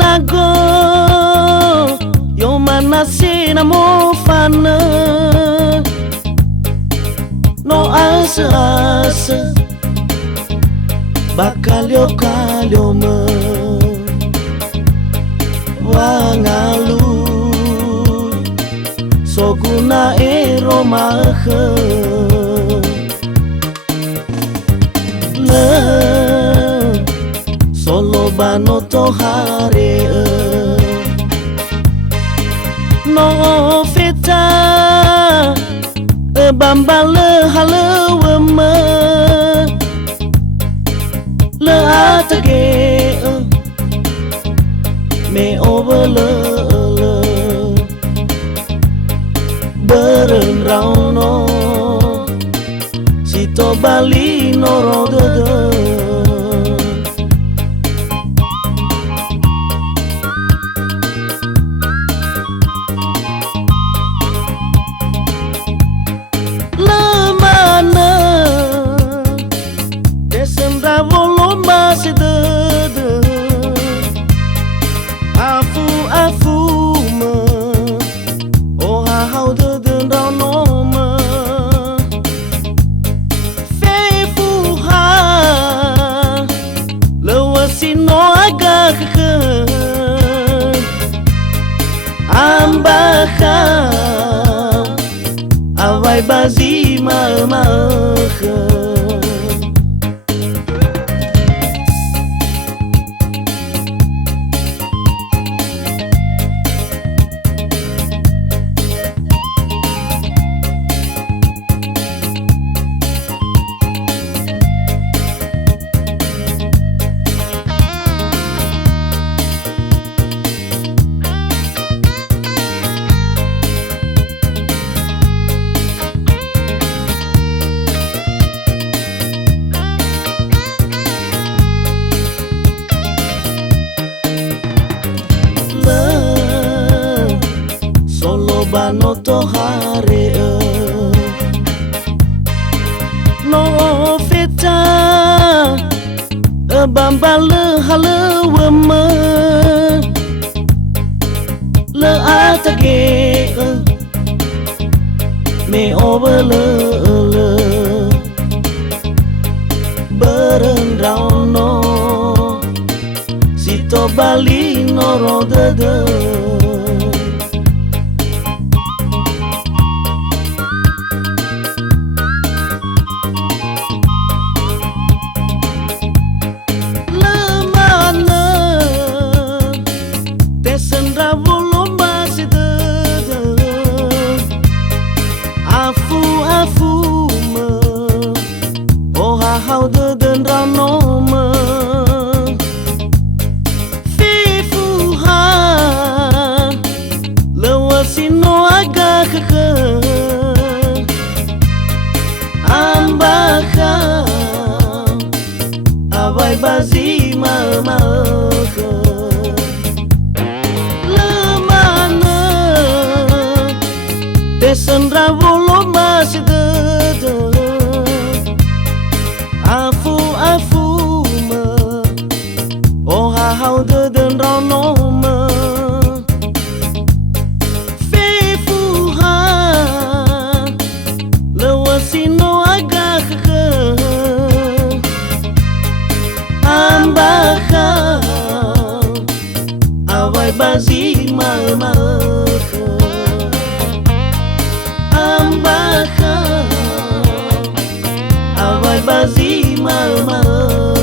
nago yo manasina mo fana no asa bakal yo kalyo me wangalu soguna eromahe le solo bano to hare no feta bamba le halawama le atage me over le beren rauno sito bali no rodede ambaka awai bazi malmahe bano to hare no feta bamba le halawama le atage me over le beren rauno sito bali no rodede how the den ranoma fifu ha lewasino aga keke ambaka awai bazi malmahe lemana desen ravolo masih dede afu me oh how the den ranoma fifu ha lewasino aga keke ambaka awai bazi malmahe ambaka awai bazi malmahe